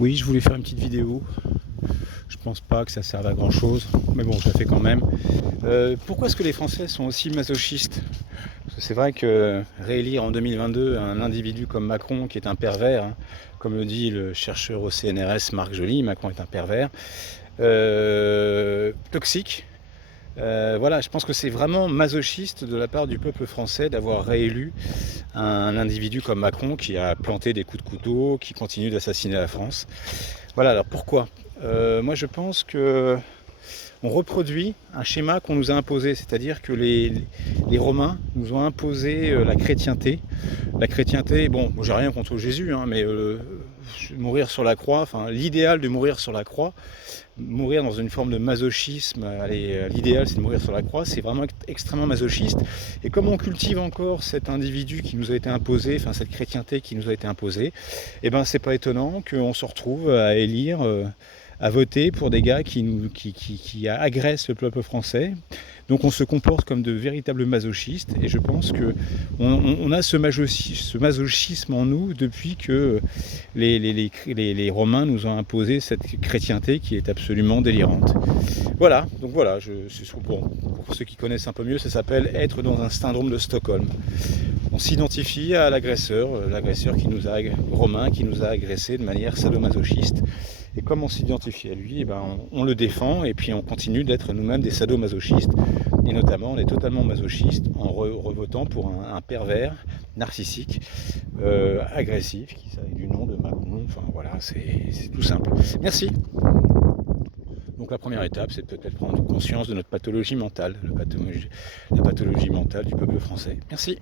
Oui, je voulais faire une petite vidéo. Je pense pas que ça serve à grand chose, mais bon, je la fais quand même. Pourquoi est-ce que les Français sont aussi masochistes? Parce que c'est vrai que réélire en 2022 un individu comme Macron, qui est un pervers, hein, comme le dit le chercheur au CNRS Marc Joly, Macron est un pervers, toxique. Voilà, je pense que c'est vraiment masochiste de la part du peuple français d'avoir réélu un individu comme Macron qui a planté des coups de couteau, qui continue d'assassiner la France. Voilà, alors pourquoi? Moi je pense que on reproduit un schéma qu'on nous a imposé, c'est-à-dire que les Romains nous ont imposé la chrétienté. La chrétienté, bon, j'ai rien contre Jésus, hein, mais mourir sur la croix, enfin l'idéal de mourir sur la croix, mourir dans une forme de masochisme, allez, l'idéal c'est de mourir sur la croix, c'est vraiment extrêmement masochiste. Et comme on cultive encore cet individu qui nous a été imposé, enfin cette chrétienté qui nous a été imposée, et ben c'est pas étonnant qu'on se retrouve à élire, à voter pour des gars qui agressent le peuple français. Donc on se comporte comme de véritables masochistes, et je pense qu'on a ce masochisme en nous depuis que les Romains nous ont imposé cette chrétienté qui est absolument délirante. Voilà, donc voilà, pour ceux qui connaissent un peu mieux, ça s'appelle être dans un syndrome de Stockholm. On s'identifie à l'agresseur, Romain, qui nous a agressés de manière sadomasochiste. Et comme on s'identifie à lui, eh ben on le défend, et puis on continue d'être nous-mêmes des sadomasochistes. Et notamment, on est totalement masochiste en revotant pour un pervers narcissique, agressif, qui s'agit du nom de Macron. Enfin voilà, c'est tout simple. Merci. Donc la première étape, c'est peut-être prendre conscience de notre pathologie mentale, la pathologie mentale du peuple français. Merci.